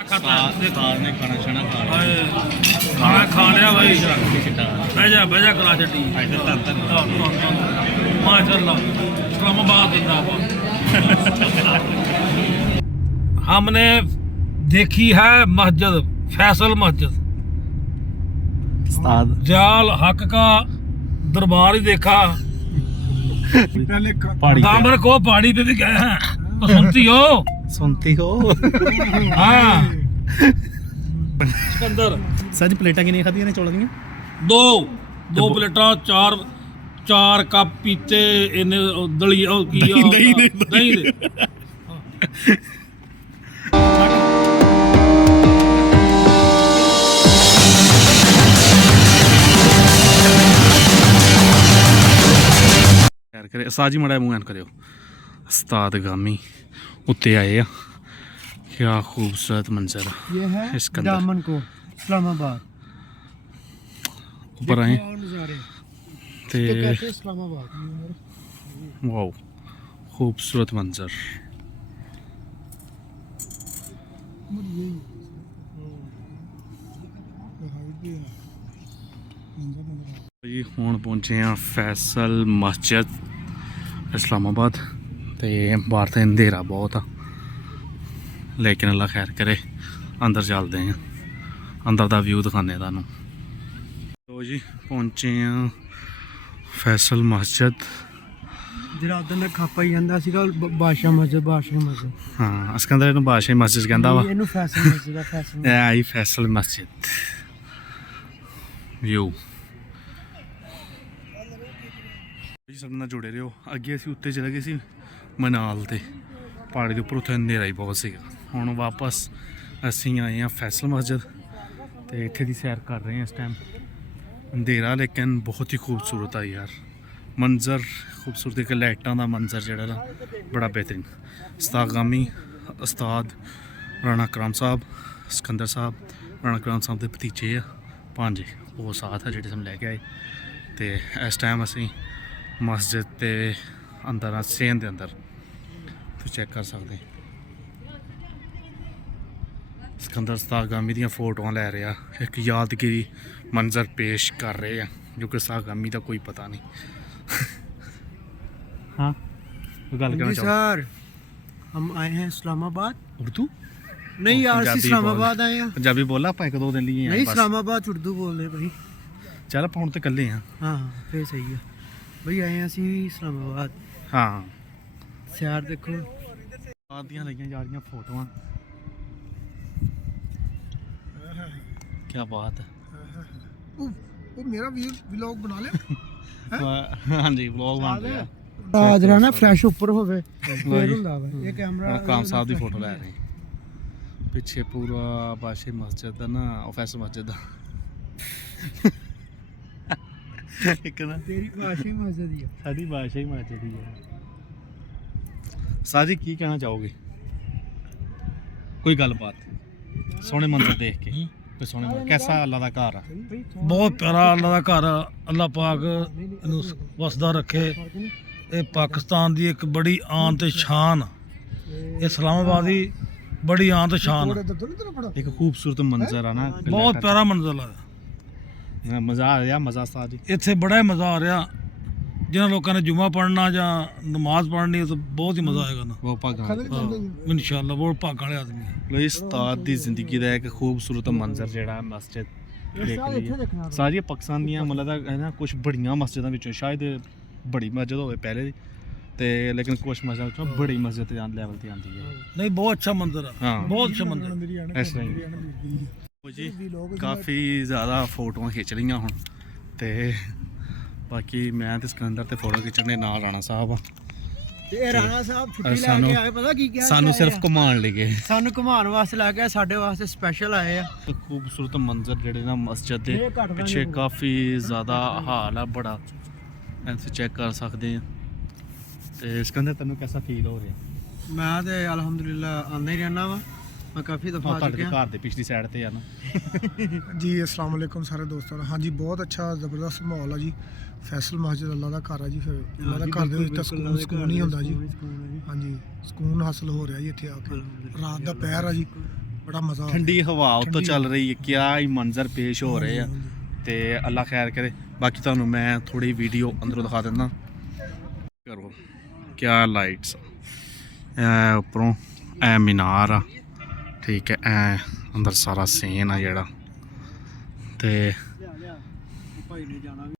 ने खाना शाना खा लिया। खाना खा लिया भाई चिट्टा बह जा करा चट्टी माशाल्लाह इस्लामाबाद जिंदाबाद। हमने देखी है मस्जिद फैसल मस्जिद, उस्ताद जाल हक का दरबार ही देखा। पहाड़ी दामन को पहाड़ी पे भी गए हैं तो सुनती हो हाँ सिकंदर सर जी प्लेटा कितनी खादी ने चौल दियां? दो प्लेटा चार कप पीते इन्ने दली दही ने। करे उस्ताद जी मड़ा मुंह करो। उस्ताद गामी उत्ते आए आ, क्या खूबसूरत मंजर ये है इसके दामन को इस्लामाबाद ऊपर आए नज़ारे ते तो कहते हैं इस्लामाबाद। वाओ खूबसूरत मंजर। जी हुण पहुंचे हैं फैसल मस्जिद इस्लामाबाद। ते बाहर तो अंधेरा बहुत आ, लेकिन अल्लाह खैर करे अंदर चलते हैं, अंदर का व्यू दिखाने तुहानू। तो जी पहुंचे हैं फैसल मस्जिद। ਜਿਹੜਾ ਉਦੋਂ ਦਾ ਖਾਪਾ ਹੀ ਜਾਂਦਾ ਸੀਗਾ ਬਾਦਸ਼ਾਹ ਮਸਜਿਦ हाँ सिकंदर इहनूं बादशाही मस्जिद कहंदा वा। ਇਹਨੂੰ ਫੈਸਲ ਮਸਜਿਦ ਦਾ ਫੈਸਲ ਇਹ आई फैसल मस्जिद व्यू। ਜੀ ਸਾਡੇ ਨਾਲ ਜੁੜੇ ਰਹੋ। ਅੱਗੇ ਅਸੀਂ ਉੱਤੇ ਚਲੇ ਗਏ ਸੀ ਮਨਾਲ ਤੇ ਪਹਾੜੀ ਦੇ ਉੱਪਰ, ਉੱਥੇ ਹਨੇਰਾ ਹੀ ਬਹੁਤ ਸੀਗਾ। ਹੁਣ ਵਾਪਸ ਅਸੀਂ ਆਏ ਹਾਂ ਫੈਸਲ ਮਸਜਿਦ ਤੇ ਇੱਥੇ ਦੀ ਸੈਰ ਕਰ ਰਹੇ ਹਾਂ ਇਸ ਟਾਈਮ। ਅੰਧੇਰਾ ਲੇਕਿਨ ਬਹੁਤ ਹੀ ਖੂਬਸੂਰਤ ਆ ਯਾਰ ਮੰਜ਼ਰ, ਖੂਬਸੂਰਤੀ ਕਿ ਲਾਈਟਾਂ ਦਾ ਮੰਜ਼ਰ ਜਿਹੜਾ ਨਾ ਬੜਾ ਬਿਹਤਰੀਨ। ਉਸਤਾਦ ਗਾਮੀ ਉਸਤਾਦ ਰਾਣਾ ਕਰਮ ਸਾਹਿਬ, ਸਿਕੰਦਰ ਸਾਹਿਬ ਰਾਣਾ ਕਰਮ ਸਾਹਿਬ ਦੇ ਭਤੀਜੇ ਆ, ਭਾਂਜੇ, ਉਹ ਸਾਥ ਆ ਜਿਹੜੇ ਸਾਨੂੰ ਲੈ ਕੇ ਆਏ। ਤੇ ਇਸ ਟਾਈਮ ਅਸੀਂ ਮਸਜਿਦ ਤੇ ਅੰਦਰ ਆ, ਸੇਨ ਦੇ ਅੰਦਰ ਤੁਸੀਂ ਚੈੱਕ ਕਰ ਸਕਦੇ। ਸਿਕੰਦਰ ਉਸਤਾਦ ਗਾਮੀ ਦੀਆਂ ਫੋਟੋਆਂ ਲੈ ਰਿਹਾ, ਇੱਕ ਯਾਦਗਾਰੀ ਮੰਜ਼ਰ ਪੇਸ਼ ਕਰ ਰਹੇ ਆ ਜੋ ਕਿ ਉਸਤਾਦ ਗਾਮੀ ਦਾ ਕੋਈ ਪਤਾ ਨਹੀਂ। हाँ गल करना चाहो सर हम आए हैं इस्लामाबाद। उर्दू नहीं यार पंजाबी इस्लामाबाद आए हैं। पंजाबी बोला आप एक दो दिन लिए नहीं इस्लामाबाद उर्दू बोल रहे भाई। चल आप हुण ते कल्ले हैं। हाँ फिर सही है भाई, आए हैं ਅਸੀਂ इस्लामाबाद। हाँ ਸੈਰ ਦੇਖੋ आदियां लगियां जा रही फोटोआं, क्या बात है। ਉਹ ਮੇਰਾ ਵਲੌਗ ਬਣਾ ਲਿਆ। हाँ जी व्लॉग बन रहा। ਬਾਜਰਾ ਨਾ ਫਰੈਸ਼ ਉੱਪਰ ਹੋਵੇ ਫੇਰ ਹੁੰਦਾ ਵਾ ਇਹ ਕੈਮਰਾ। ਕਾਮ ਸਾਹਿਬ ਦੀ ਫੋਟੋ ਲੈ ਰਹੇ ਪਿੱਛੇ ਪੂਰਾ ਬਾਦਸ਼ਾਹੀ ਮਸਜਿਦ ਦਾ ਨਾ, ਫੈਸਲ ਮਸਜਿਦ ਦਾ ਇੱਕ ਨਾ ਤੇਰੀ ਬਾਦਸ਼ਾਹੀ ਮਸਜਿਦ ਹੀ ਆ। ਸਾਡੀ ਬਾਦਸ਼ਾਹੀ ਮਸਜਿਦ ਹੀ ਹੈ। ਸਾਜੀ ਕੀ ਕਹਿਣਾ ਚਾਹੋਗੇ? ਕੋਈ ਗੱਲਬਾਤ ਸੋਹਣੇ ਮੰਜ਼ਰ ਦੇਖ ਕੇ, ਕੋਈ ਸੋਹਣੇ ਮੰਜ਼ਰ ਕੈਸਾ ਅੱਲਾ ਦਾ ਘਰ ਆ? ਬਹੁਤ ਪਿਆਰਾ ਅੱਲਾ ਦਾ ਘਰ ਆ। ਅੱਲਾ ਪਾਕ ਇਹਨੂੰ ਵਸਦਾ ਰੱਖੇ। ਇਹ ਪਾਕਿਸਤਾਨ ਦੀ ਇੱਕ ਬੜੀ ਆਨ ਤੇ ਸ਼ਾਨ ਆ। ਇਹ ਇਸਲਾਮਾਬਾਦ ਦੀ ਬੜੀ ਆਨ ਤੇ ਸ਼ਾਨ ਆ। ਇੱਕ ਖੂਬਸੂਰਤ ਮੰਜ਼ਰ ਆ ਨਾ, ਬਹੁਤ ਪਿਆਰਾ ਮੰਜ਼ਰ ਆ। ਮਜ਼ਾ ਆ ਰਿਹਾ, ਮਜ਼ਾ ਸਾਜੀ ਇੱਥੇ ਬੜਾ ਹੀ ਮਜ਼ਾ ਆ ਰਿਹਾ। ਜਿਨ੍ਹਾਂ ਲੋਕਾਂ ਨੇ ਜੁਮਾ ਪੜ੍ਹਨਾ ਜਾਂ ਨਮਾਜ਼ ਪੜ੍ਹਨੀ, ਉਹ ਤਾਂ ਬਹੁਤ ਹੀ ਮਜ਼ਾ ਆਏਗਾ ਨਾ। ਉਹ ਭਾਗਾਂ ਇਨਸ਼ਾਅੱਲਾ ਬਹੁਤ ਭਾਗਾਂ ਵਾਲੇ ਆਦਮੀ ਆ। ਲੋ ਉਸਤਾਦ ਦੀ ਜ਼ਿੰਦਗੀ ਦਾ ਇੱਕ ਖੂਬਸੂਰਤ ਮੰਜ਼ਰ ਜਿਹੜਾ ਮਸਜਿਦ ਦੇਖ ਲਈ ਸਾਰੀਆਂ ਪਾਕਿਸਤਾਨ ਦੀਆਂ ਮਤਲਬ ਹੈ ਨਾ ਕੁਝ ਬੜੀਆਂ ਮਸਜਿਦਾਂ ਵਿੱਚੋਂ, ਸ਼ਾਇਦ ਬੜੀ ਮਸਜਿਦ ਹੋਵੇ ਪਹਿਲੇ ਦੀ ਤੇ ਲੇਕਿਨ ਕੁਝ ਮਸਜਿਦਾਂ ਵਿੱਚੋਂ ਬੜੀ ਮਸਜਿਦ ਤੇ ਲੈਵਲ ਤੇ ਆਉਂਦੀ ਹੈ। ਨਹੀਂ ਬਹੁਤ ਅੱਛਾ ਮੰਜ਼ਰ ਆ, ਹਾਂ ਬਹੁਤ ਅੱਛਾ ਮੰਜ਼ਰ। ਇਸ ਤਰ੍ਹਾਂ ਹੀ ਜੀ ਕਾਫੀ ਜ਼ਿਆਦਾ ਫੋਟੋਆਂ ਖਿੱਚ ਲਈਆਂ ਹੁਣ ਤੇ ਬਾਕੀ ਮੈਂ ਤੇ ਸਿਕੰਦਰ ਤੇ ਫੋਟੋ ਖਿੱਚਣ ਦੇ ਨਾਲ ਰਾਣਾ ਸਾਹਿਬ ਆ। ਤੇ ਇਹ ਰਾਣਾ ਸਾਹਿਬ ਛੁੱਟੀ ਲੈ ਸਾਨੂੰ- ਕੇ ਆਏ, ਪਤਾ ਕੀ ਕਿਹਾ ਸਾਨੂੰ ਸਿਰਫ ਘੁਮਾਉਣ ਲਈ ਗਏ। ਸਾਨੂੰ ਘੁਮਾਉਣ ਵਾਸਤੇ ਲੈ ਕੇ ਆਏ, ਸਾਡੇ ਵਾਸਤੇ ਸਪੈਸ਼ਲ ਆਏ ਆ। ਖੂਬਸੂਰਤ ਮੰਜ਼ਰ ਜਿਹੜੇ ਨਾ ਮਸਜਿਦ ਦੇ ਇਹ ਘੱਟ ਦਾ ਪਿੱਛੇ ਨਹੀਂ ਕਾਫੀ ਜ਼ਿਆਦਾ ਹਾਲ ਆ ਬੜਾ, ਐਸੇ ਚੈੱਕ ਕਰ ਸਕਦੇ ਆ। ਤੇ ਸਿਕੰਦਰ ਤੈਨੂੰ ਕਿਹਦਾ ਫੀਲ ਹੋ ਰਿਹਾ? ਮੈਂ ਤੇ ਅਲਹਮਦੁਲਿਲਾ ਆਉਂਦਾ ਹੀ ਰਹਿਣਾ ਵਾ, ਮੈਂ ਕਾਫੀ ਦਫਾ ਆ ਤੁਹਾਡੇ ਚੁੱਕਿਆ। ਘਰ ਦੇ ਪਿਛਲੀ ਸਾਈਡ ਤੇ ਆ ਨਾ। जी अस्सलाम वालेकुम सारे दोस्तों। हाँ जी बहुत अच्छा ज़बरदस्त माहौल है जी। फैसल मस्जिद अल्लाह का घर है जी। फिर अल्लाह का घर दे विच सुकून ही होंदा जी। हाँ जी सुकून हासिल हो रहा जी इत्थे आके। रात का पहर है जी, ਬੜਾ ਮਜ਼ਾ ਆ ਠੰਡੀ ਹਵਾ ਉੱਤੋਂ ਠੰਡੀ ਚੱਲ ਰਹੀ ਹੈ, ਕਿਆ ਹੀ ਮੰਜ਼ਰ ਪੇਸ਼ ਹੋ ਰਹੇ ਆ। ਤੇ ਅੱਲਾ ਖੈਰ ਕਰੇ। ਬਾਕੀ ਤੁਹਾਨੂੰ ਮੈਂ ਥੋੜੀ ਵੀਡੀਓ ਅੰਦਰੋਂ ਦਿਖਾ ਦਿੰਦਾ। ਕਰੋ ਕਿਆ ਲਾਈਟਸ, ਇਹ ਉੱਪਰੋਂ ਇਹ ਮੀਨਾਰ ਆ, ਠੀਕ ਹੈ। ਇਹ ਅੰਦਰ ਸਾਰਾ ਸੀਨ ਆ ਜਿਹੜਾ। ਤੇ ਭਾਈ ਨੇ ਜਾਣਾ ਵੀ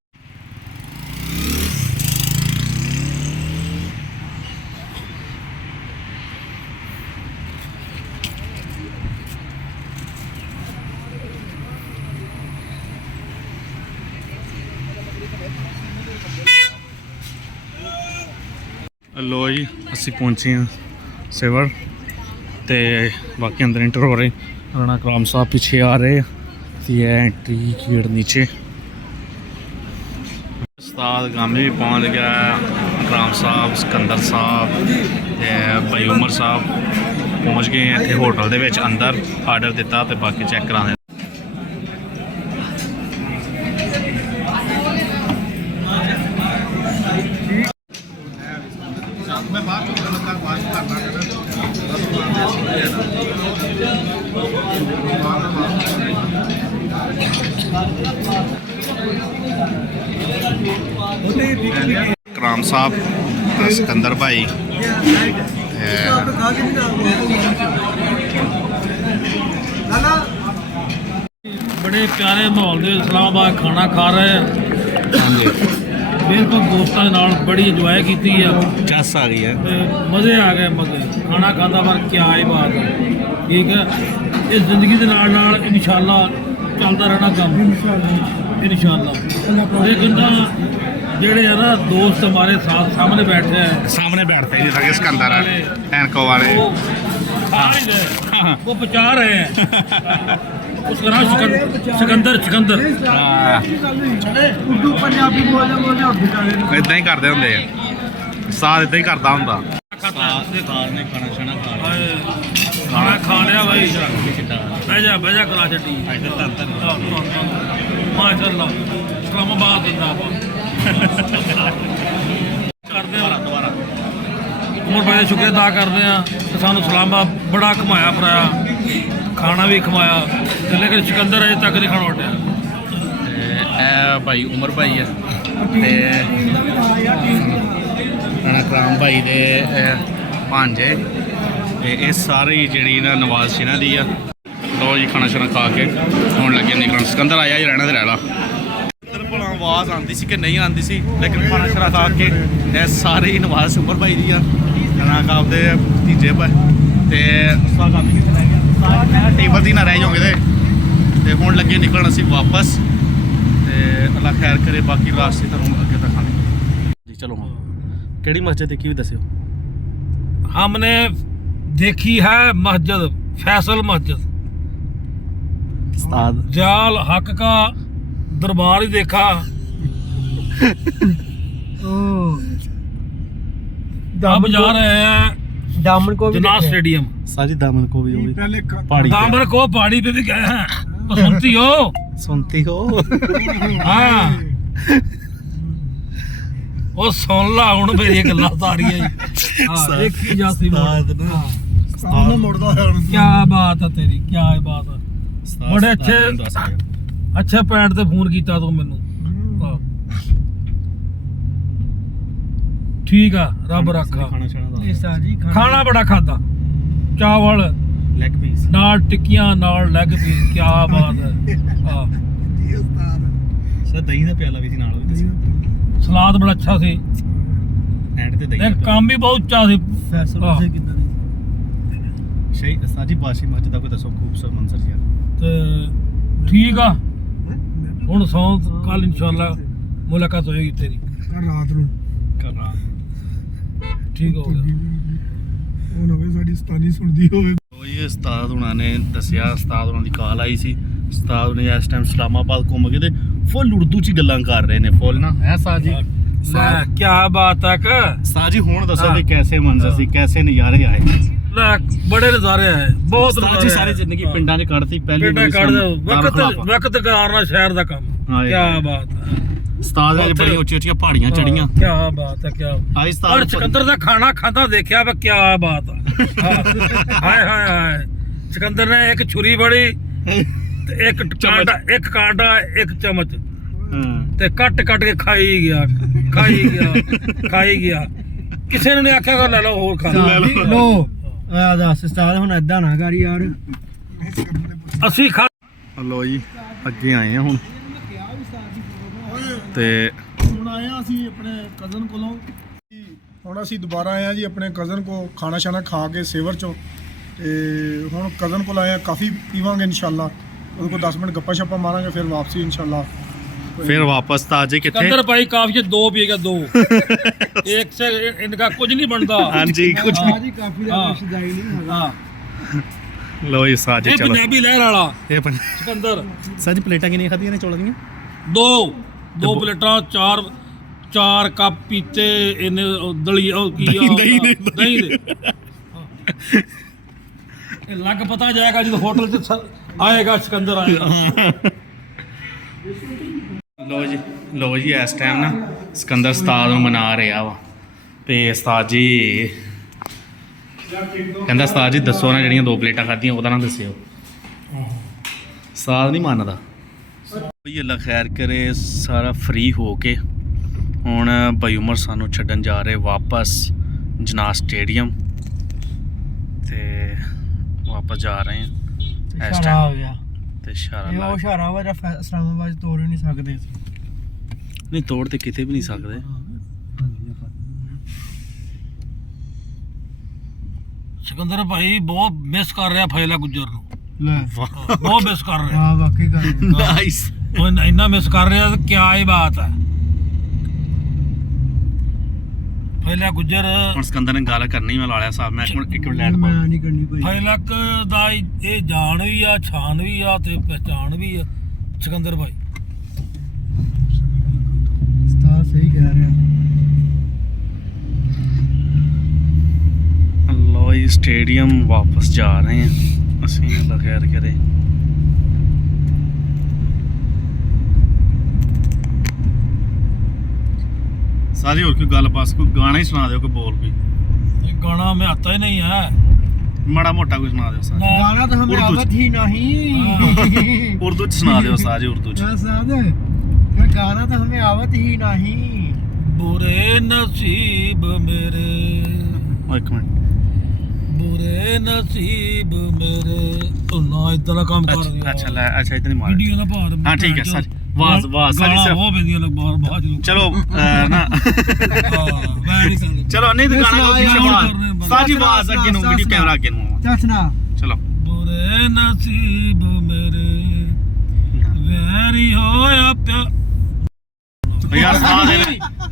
ਲੋ ਜੀ, ਅਸੀਂ ਪਹੁੰਚੇ ਹਾਂ ਸਿਵਰ ਤੇ ਬਾਕੀ ਅੰਦਰ ਇੰਟਰ ਹੋ ਰਹੇ। ਰਾਣਾ ਕਰਾਮ ਸਾਹਿਬ ਪਿੱਛੇ ਆ ਰਹੇ ਤੇ ਇਹ ਐਂਟਰੀ ਗੇਟ ਨੀਚੇ। ਉਸਤਾਦ ਗਾਮੀ ਵੀ ਪਹੁੰਚ ਗਿਆ, ਕਰਾਮ ਸਾਹਿਬ, ਸਿਕੰਦਰ ਸਾਹਿਬ ਤੇ ਭਾਈ ਉਮਰ ਸਾਹਿਬ ਪਹੁੰਚ ਗਏ ਇੱਥੇ ਹੋਟਲ ਦੇ ਵਿੱਚ ਅੰਦਰ। ਆਰਡਰ ਦਿੱਤਾ ਤੇ ਬਾਕੀ ਚੈੱਕ ਕਰਾਉਂਦੇ। ਕਰਾਮ ਸਾਹਿਬ ਤੇ ਸਿਕੰਦਰ ਭਾਈ बड़े प्यारे माहौल ਦੇ ਇਸਲਾਮਾਬਾਦ ਖਾਣਾ ਖਾ ਰਹੇ ਆ। ਹਾਂਜੀ, ਬਿਲਕੁਲ ਦੋਸਤਾਂ ਦੇ ਨਾਲ ਬੜੀ ਇੰਜੋਏ ਕੀਤੀ ਆ ਚੱਸ ਆ ਗਈ ਹੈ। ਤੇ ਮਜ਼ੇ ਆ ਗਏ ਮਜ਼ੇ। ਖਾਣਾ ਖਾਦਾ ਪਰ ਕਿਆ ਹੀ ਬਾਤ ਹੈ। ਠੀਕ ਹੈ, ਇਹ ਜ਼ਿੰਦਗੀ ਦੇ ਨਾਲ ਨਾਲ ਇਨਸ਼ਾਅੱਲਾ ਚੱਲਦਾ ਰਹਿਣਾ ਕੰਮ ਇਨਸ਼ਾਅੱਲਾ। ਲੇਕਿन ना ਜਿਹੜੇ ਆ ਨਾ ਦੋਸਤ हमारे साथ सामने बैठे हैं, सामने बैठते हैं जैसा कि सिकंदर है, एनको वाले वो खा नहीं रहे, वो बचा रहे हैं। उसका नाम सिकंदर सिकंदर ਉਰਦੂ ਪੰਜਾਬੀ ਬੋਲਦੇ ਉਰਦੂ ਚਾਲੇ ਇਦਾਂ ਹੀ ਕਰਦੇ ਹੁੰਦੇ ਆ। ਸਾਥ ਇਦਾਂ ਹੀ ਕਰਦਾ ਹੁੰਦਾ। ने खाना खा लिया भाई। बह जा कला चट्टी माशाअल्लाह। इस्लामाबाद ਕਰਦੇ ਆ ਦੁਬਾਰਾ ਉਮਰ ਭਾਈ ਦਾ ਸ਼ੁਕਰ ਅਦਾ ਕਰਦੇ ਆ ਕਿ ਸਾਨੂੰ ਇਸਲਾਮਾਬਾਦ ਬੜਾ ਘੁਮਾਇਆ ਫਿਰਾਇਆ, ਖਾਣਾ ਵੀ ਖਵਾਇਆ ਤੇ ਲੇਕਿਨ ਸਿਕੰਦਰ ਅਜੇ ਤੱਕ ਨਹੀਂ ਖਾਣ ਵਟਿਆ। ਇਹ ਭਾਈ ਉਮਰ ਭਾਈ ਹੈ ਤੇ ਰਾਣਾ ਕਰਾਮ ਭਾਈ ਦੇ ਭਾਂਜੇ ਤੇ ਇਹ ਸਾਰੀ ਜਿਹੜੀ ਨਾ ਨਵਾਜ਼ ਸੀ ਇਹਨਾਂ ਦੀ ਆ। ਲੋ ਜੀ, ਖਾਣਾ ਸ਼ਾਣਾ ਖਾ ਕੇ ਹੁਣ ਲੱਗੇ ਨਿਕਲਣ। ਸਿਕੰਦਰ ਆਇਆ ਜੀ, ਰਹਿਣਾ ਤੇ ਰਹਿ ਲਾ। ਇੱਧਰ ਭਲਾ ਆਵਾਜ਼ ਆਉਂਦੀ ਸੀ ਕਿ ਨਹੀਂ ਆਉਂਦੀ ਸੀ, ਲੇਕਿਨ ਖਾਣਾ ਸ਼ਾਣਾ ਖਾ ਕੇ ਇਹ ਸਾਰੀ ਨਵਾਜ਼ ਉਮਰ ਭਾਈ ਦੀ ਆ। ਰਾਣਾ ਕਰਾਮ ਦੇ ਭਤੀਜੇ ਭਾਈ ਤੇ ਉਸਤਾਦ ਕਾਫੀ ਕਿੱਥੇ ਰਹਿ ਗਿਆ। ਉਸਤਾਦ ਟੇਬਲ ਦੀ ਨਾ ਰਹਿ ਜਾਓਗੇ ਤੇ ਹੁਣ ਲੱਗੇ ਨਿਕਲਣ ਅਸੀਂ ਵਾਪਸ। ਤੇ ਅੱਲਾ ਖੈਰ ਕਰੇ, ਬਾਕੀ ਰਾਸਤੇ ਤੁਹਾਨੂੰ ਅੱਗੇ ਦਿਖਾਣੇ ਜੀ। ਚਲੋ ਹਾਂ, ਕਿਹੜੀ ਮਸਜਿਦ ਦੇਖੀ ਵੀ ਦੱਸਿਓ। हमने देखी है मस्जिद फैसल मस्जिद, उस्ताद जाल हक का दरबार ही देखा। अब जा रहे हैं दामन को भी जना स्टेडियम। साजी दामन को भी होगी ਪਹਿਲੇ पहाड़ी पे। दामन को पहाड़ी पे भी गए हैं। तो सुनती हो? सुनती हो? हाँ, ਉਹ ਸੁਣ ਲਾ ਹੁਣ ਮੇਰੀਆਂ ਗੱਲਾਂ ਸਾਰੀਆਂ ਜੀ। ਹਾਂ, ਦੇਖੀ ਜਾਸੀ ਉਸਤਾਦ ਨਾ, ਸਾਹਮਣੇ ਮੁੜਦਾ ਹੋਇਆ ਹੁਣ। ਕੀ ਬਾਤ ਹੈ ਤੇਰੀ, ਕੀ ਬਾਤ ਹੈ। ਬੜੇ ਅੱਛੇ ਪੈਂਟ ਤੇ ਫੋਨ ਕੀਤਾ ਤੂੰ ਮੈਨੂੰ। ਹਾਂ, ਠੀਕ ਆ, ਰੱਬ ਰੱਖਾ। ਖਾਣਾ ਬੜਾ ਖਾਦਾ, ਚਾਵਲ ਲੈਗ ਪੀਸ ਨਾਲ ਟਿੱਕੀਆਂ ਨਾਲ ਲੈਗ ਪੀਸ। ਕੀ ਬਾਤ ਹੈ। ਹਾਂ, ਸਰ ਦਹੀਂ ਦਾ ਪਿਆਲਾ ਵੀ ਸੀ ਨਾਲ, ਉਹ ਵੀ ਦੱਸਿਓ। ਸਲਾਦ ਬੜਾ ਅੱਛਾ ਸੀ, ਐਂਡ ਤੇ ਦਹੀਂ ਤੇ ਕੰਮ ਵੀ ਬਹੁਤ ਉੱਚਾ ਸੀ। ਫੈਸਲ ਆਹ। ਮਸੇ ਕਿਦਾਂ ਦੀ ਸ਼ਹੀ ਸਾਜੀ ਬਾਸ਼ੀ ਮਸਜਿਦ ਦਾ ਕੋਈ ਦੱਸੋ ਖੂਬਸੂਰਤ ਮੰਜ਼ਰ ਜੀ। ਤੇ ਠੀਕ ਆ, ਹੁਣ ਸੌਂ ਕੱਲ ਇਨਸ਼ਾਅੱਲਾ ਮੁਲਾਕਾਤ ਹੋਏਗੀ ਤੇਰੀ। ਕੱਲ ਰਾਤ ਨੂੰ ਕਰ ਰਹਾ ਠੀਕ ਹੋ ਗਿਆ। ਉਹ ਨਵੇਂ ਸਾਡੀ ਸਤਾਨੀ ਸੁਣਦੀ ਹੋਵੇ। ਉਹ ਇਹ ਉਸਤਾਦ ਹੁਣਾਂ ਨੇ ਦੱਸਿਆ, ਉਸਤਾਦ ਹੁਣਾਂ ਦੀ ਕਾਲ ਆਈ ਸੀ। ਉਸਤਾਦ ਨੇ ਇਸ ਟਾਈਮ ਇਸਲਾਮਾਬਾਦ ਘੁੰਮ ਕੇ ਤੇ ਫੁੱਲ ਉਰਦੂ ਚ ਗੱਲਾਂ ਕਰ ਰਹੇ ਨੇ, ਫੁੱਲ ਨਾ ਹੈ ਸਾਜੀ। ਲੈ ਕੀ ਬਾਤ ਹੈ ਕਿ ਸਾਜੀ ਹੁਣ ਦੱਸੋ ਵੀ ਕੈਸੇ ਮੰਜ਼ਰ ਸੀ, ਕੈਸੇ ਨਜ਼ਾਰੇ ਆਏ। ਲੈ ਬੜੇ ਨਜ਼ਾਰੇ ਆਏ, ਬਹੁਤ ਉਸਤਾਦ ਜੀ ਨਜ਼ਾਰੇ ਸਾਰੀ ਆਏ। ਜ਼ਿੰਦਗੀ ਪਿੰਡਾਂ 'ਚ ਕੱਢਤੀ। ਪਹਿਲੀ ਪਿੰਡਾਂ ਕੱਢ ਵਕਤ ਗੁਜ਼ਾਰਨਾ ਸ਼ਹਿਰ ਦਾ ਕੰਮ। ਹਾਂ, ਇਹ ਕੀ ਬਾਤ ਹੈ। ਉਸਤਾਦ ਨੇ ਬੜੀ ਉੱਚੀ ਉੱਚੀਆਂ ਪਹਾੜੀਆਂ ਚੜੀਆਂ। ਕੀ ਬਾਤ ਹੈ, ਕੀ ਆਹ ਔਰ ਉਸਤਾਦ ਸਿਕੰਦਰ ਦਾ ਖਾਣਾ ਖਾਂਦਾ ਦੇਖਿਆ ਵਾ। ਕੀ ਬਾਤ ਹੈ। ਹਾਏ ਹਾਏ ਹਾਏ, ਸਿਕੰਦਰ ਨੇ ਇੱਕ ਛੁਰੀ ਫੜੀ ਤੇ ਇੱਕ ਕਾਂਟਾ ਇੱਕ ਚਮਚ ਤੇ ਕੱਟ ਕੇ ਖਾਈ ਗਿਆ ਕਿਸੇ ਨੇ ਨਹੀਂ ਆਖਿਆ ਲੈ ਲਓ ਹੋਰ ਖਾ ਲੋ ਆ ਦੱਸ ਉਸਤਾਦ ਹੁਣ ਏਦਾਂ ਨਾ ਕਰ ਯਾਰ ਅਸੀਂ ਖਾ ਲੋ ਜੀ ਅੱਗੇ ਆਏ ਆ ਹੁਣ ਤੇ ਹੁਣ ਆਏ ਆ ਅਸੀਂ ਆਪਣੇ ਕਜ਼ਨ ਕੋਲੋਂ ਹੁਣ ਅਸੀਂ ਦੁਬਾਰਾ ਆਏ ਆ ਜੀ ਆਪਣੇ ਕਜ਼ਨ ਕੋ ਖਾਣਾ ਸ਼ਾਨਾ ਖਾ ਕੇ ਸੇਵਰ ਚੋਂ ਤੇ ਹੁਣ ਕਜ਼ਨ ਕੋਲ ਆਏ ਆ ਕਾਫੀ ਪੀਵਾਂਗੇ ਇਨਸ਼ਾਅੱਲਾ ਉਹਦੇ ਕੋਲ 10 ਮਿੰਟ ਗੱਪਾ ਛੱਪਾ ਮਾਰਾਂਗੇ ਫਿਰ ਵਾਪਸੀ ਇਨਸ਼ਾਅੱਲਾ ਫਿਰ ਵਾਪਸ ਤਾਂ ਅਜੇ ਕਿੱਥੇ सिकंदर भाई काफी 2 पिएगा 2 एक से इनका कुछ नहीं बनता ਹਾਂਜੀ ਕੁਝ ਆ ਜੀ ਕਾਫੀ ਦਾ ਰਿਸ਼ਤੇਦਾਰੀ ਨਹੀਂ ਹੈਗਾ हाँ ਲੋ ਜੀ ਸਾਜੇ ये ਚਲੋ पंजाबी लहर वाला ਇਹ सिकंदर ਸਾਜੀ ਪਲੇਟਾਂ ਕਿੰਨੀਆਂ ਖਾਧੀਆਂ ਨੇ ਚੌਲਾਂ ਦੀਆਂ 2 प्लेटा 4 कप पीते इन्हें दलिया दही दे। लग पता जाएगा जो होटल से आएगा सिकंदर आएगा ਲੋ ਜੀ ਇਸ ਟਾਈਮ ਨਾ ਸਿਕੰਦਰ ਉਸਤਾਦ ਨੂੰ ਮਨਾ ਰਿਹਾ ਵਾ ਤੇ ਉਸਤਾਦ ਜੀ ਕਹਿੰਦਾ ਉਸਤਾਦ ਜੀ ਦੱਸੋ ਨਾ ਜਿਹੜੀਆਂ 2 ਪਲੇਟਾਂ ਖਾਧੀਆਂ ਉਹਦਾ ਨਾ ਦੱਸਿਓ ਉਸਤਾਦ ਨਹੀਂ ਮੰਨਦਾ ਬਈ ਅੱਲਾ ਖੈਰ ਕਰੇ ਸਾਰਾ ਫ੍ਰੀ ਹੋ ਕੇ ਹੁਣ ਬਈ ਉਮਰ ਸਾਨੂੰ ਛੱਡਣ ਜਾ ਰਹੇ ਵਾਪਸ ਜਨਾਹ ਸਟੇਡੀਅਮ ਤੇ ਵਾਪਸ ਜਾ ਰਹੇ ਹਾਂ ਇਸ ਇਸ਼ਾਰਾ ਟਾਈਮ ਹੋ ਗਿਆ ਤੇ ਇਸ਼ਾਰਾ ਇਹ ਲਾ ਉਹ ਇਸ਼ਾਰਾ ਵਾ ਜਿਹੜਾ ਇਸਲਾਮਾਬਾਦ 'ਚ ਤੋੜ ਹੀ ਨਹੀਂ ਸਕਦੇ ਅਸੀਂ ਨਹੀਂ ਤੋੜ ਤੇ ਕਿਤੇ ਵੀ ਨਹੀਂ ਸਕਦੇ सिकंदर भाई बहुत मिस कर रहा फैला गुज्जर ਨੂੰ ਲੈ बहुत मिस कर रहा ਹਾਂ ਵਾਕਈ ਗੱਲ ਹੈ। ਨਾਈਸ ਉਹ ਇੰਨਾ ਮਿਸ ਕਰ ਰਿਹਾ ਤੇ ਕੀ ਹੀ ਬਾਤ ਹੈ ਫੈਲਾ ਗੁੱਜਰ ਹੁਣ ਸਿਕੰਦਰ ਨੇ ਗੱਲ ਕਰਨੀ ਮੈਂ ਲਾ ਲਿਆ ਸਾਹਿਬ ਮੈਂ ਇੱਕ ਮਿੰਟ ਲੈਟ ਮੈਂ ਨਹੀਂ ਕਰਨੀ ਭਾਈ ਫੈਲਕ ਦਾ ਇਹ ਜਾਣ ਵੀ ਆ ਛਾਨ ਵੀ ਆ ਤੇ ਪਹਿਚਾਣ ਵੀ ਆ ਸਿਕੰਦਰ ਭਾਈ ਉਸਤਾਦ ਸਹੀ ਕਹਿ ਰਿਹਾ ਲੋਈ ਸਟੇਡੀਅਮ ਵਾਪਸ ਜਾ ਰਹੇ ਹਾਂ ਅਸੀਂ ਅੱਲਾ ਖੈਰ ਕਰੇ ਸਾਰੀ ਹੋਰ ਕੋਈ ਗੱਲ ਬਸ ਕੋਈ ਗਾਣਾ ਹੀ ਸੁਣਾ ਦਿਓ ਕੋਈ ਬੋਲ ਕੋਈ ये गाना में आता ही नहीं है ਮਾੜਾ ਮੋਟਾ ਕੋਈ ਸੁਣਾ ਦਿਓ ਸਾਰੀ गाना तो हमें उर्दू आवत ही नहीं ਉਰਦੂ ਚ ਸੁਣਾ ਦਿਓ ਸਾਰੀ ਉਰਦੂ ਚ उस्ताद गाना तो हमें आवत ही नहीं बुरे नसीब मेरे ਓ ਇੱਕ ਮਿੰਟ बुरे नसीब मेरे तो ना इतना का काम कर दिया ਅੱਛਾ ਲੈ ਅੱਛਾ ਇਤਨੀ ਮਾਰ वीडियो ना बाहर ਹਾਂ ਠੀਕ ਹੈ ਸਾਰੀ ਵਾਜ਼ ਸਾਰੀ गाना ਸਿਰਫ वो बेंदिया लोग बाहर बाहर ਚਲੋ ਨਾ मैं नहीं कर ਚਲੋ ਨਹੀਂ ਤਾਂ ਗਾਣਾ ਪਿੱਛੇ ਆਵਾਜ਼ ਸਾਜੀ ਆਵਾਜ਼ ਅੱਗੇ ਨੂੰ ਵੀਡੀਓ ਕੈਮਰਾ ਅੱਗੇ ਨੂੰ चचना ਚਲੋ बुरे नसीब मेरे वैरी होया प्या ਯਾਰ ਸੁਣਾ ਦੇ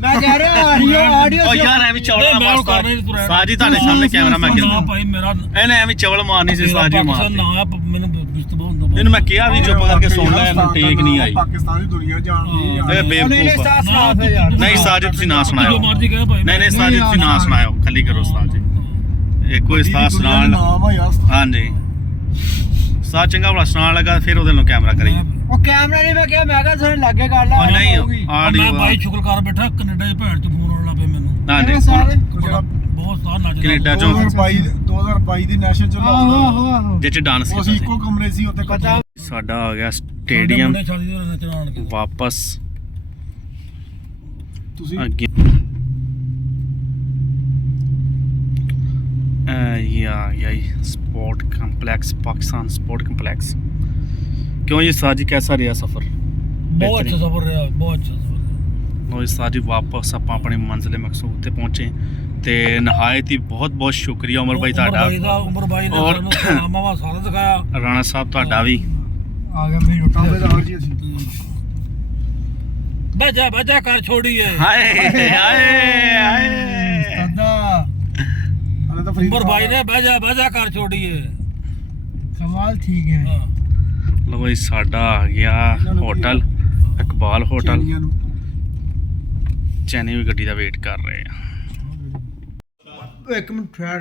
मैं कह रहा ऑडियो ऑडियो ਓ ਯਾਰ ਐਵੇਂ ਚੌਲ नहीं, ਨਾ मैं ਮਾਰ करना ही तुरंत। ਸਾਜੀ ਤੁਹਾਡੇ ਸਾਹਮਣੇ ਕੈਮਰਾ ਮੈਂ ना ਕਿਹਾ भाई मेरा ਇਹਨੇ ਐਵੇਂ ਚੌਲ ਮਾਰਨੀ ਸੀ मेरा ਸਾਜੀ पाकिस्तान ਮਾਰ ना है मैंने बिस्त बहुत ਇਹਨੂੰ ਮੈਂ ਕਿਹਾ ਵੀ ਚੁੱਪ ਕਰਕੇ ਸੁਣ ਲੈ ਇਹਨੂੰ ਟੇਕ ਨਹੀਂ ਆਈ ਪਾਕਿਸਤਾਨੀ ਦੁਨੀਆ ਜਾਣਦੀ ਇਹ नहीं ਬੇਵਕੂਫ ਆ। साथ साथ है यार ਨਹੀਂ ਸਾਜੀ ਤੁਸੀਂ ਨਾ ਸੁਣਾਇਓ जो मर्जी कहे भाई ਨਹੀਂ ਨਹੀਂ ਸਾਜੀ ਤੁਸੀਂ ਨਾ ਸੁਣਾਇਓ ਖਾਲੀ ਕਰੋ ਸਾਜੀ ਇੱਕ ਕੋਈ ਉਸਤਾਦ ਸੁਣਾਉਣ ਨਾਮ ਆ ਯਾਰ ਹਾਂਜੀ ਸਾਜ ਚੰਗਾ ਬੜਾ ਸੁਣਾਉਣ ਲੱਗਾ ਫਿਰ ਉਹਦੇ ਨੂੰ ਕੈਮਰਾ ਕਰੀ ਉਹ ਕੈਮਰਾ ਨਹੀਂ ਮੈਂ ਕਿਹਾ ਮੈਂ ਕਿਹਾ ਥੋੜੇ ਲੱਗੇ ਕਰ ਲਾ ਨਹੀਂ मैं ਆਡੀਓ भाई शुक्र कर बैठा कनाडा च भैन च फोन आने लग पे मैनू ਹਾਂਜੀ ਸਾਰੇ ਜਿਹੜਾ बहुत सार नाच कनेडा चो 2022 ਦੀ ਨੈਸ਼ਨਲ ਚ ਆਹੋ ਲਾਉਂਦਾ ਆਹੋ ਆਹੋ ਜਿੱਚ ਡਾਂਸ ਉਹ ਅਸੀਂ ਕੀਤਾ ਇੱਕੋ ਕਮਰੇ ਸੀ ਉੱਥੇ ਪਤਾ ਸੀ ਸਾਡਾ ਆ ਗਿਆ ਸਟੇਡੀਅਮ शादी दे नचना आन के ਵਾਪਸ ਤੁਸੀਂ ਅੱਗੇ ਯਾਈ sport complex Pakistan sport complex क्यों ये साजी कैसा रहा सफ़र बहुत अच्छा सफर रहा बहुत अच्छा सफर ਲੋ ਜੀ ਸਾਜੀ ਵਾਪਸ ਆਪਾਂ ਆਪਣੀ ਮੰਜ਼ਿਲ ਮਕਸੂਦ ਤੇ ਪਹੁੰਚੇ ਤੇ ਨਹਾਇਤ ਹੀ ਬਹੁਤ ਬਹੁਤ ਸ਼ੁਕਰੀਆ ਉਮਰ ਭਾਈ ਤੁਹਾਡਾ उमर भाई ने और- सानू सलामा वा सारा दिखाया ਰਾਣਾ ਸਾਹਿਬ ਤੁਹਾਡਾ ਵੀ ਆ ਗਿਆ ਮੇਰੀ ਰੋਟੀ ਤਾਬੇਦਾਰ ਜੀ ਅਸੀਂ बजा कर छोड़िए ਹਾਏ ਹਾਏ ਹਾਏ ਦਾਦਾ ਹਲੇ ਤਾਂ उमर भाई ने बजा कर छोड़िए ਕਮਾਲ ਠੀਕ ਹੈ हाँ। ਲੋ ਜੀ ਸਾਡਾ ਆ ਗਿਆ ਹੋਟਲ ਇਕਬਾਲ ਹੋਟਲ ਚੈਨੀਆਂ ਨੂੰ। ਚੈਨੀ ਵੀ ਗੱਡੀ ਦਾ ਵੇਟ ਕਰ ਰਹੇ ਆ ਇੱਕ ਮਿੰਟ ਠਹਿਰ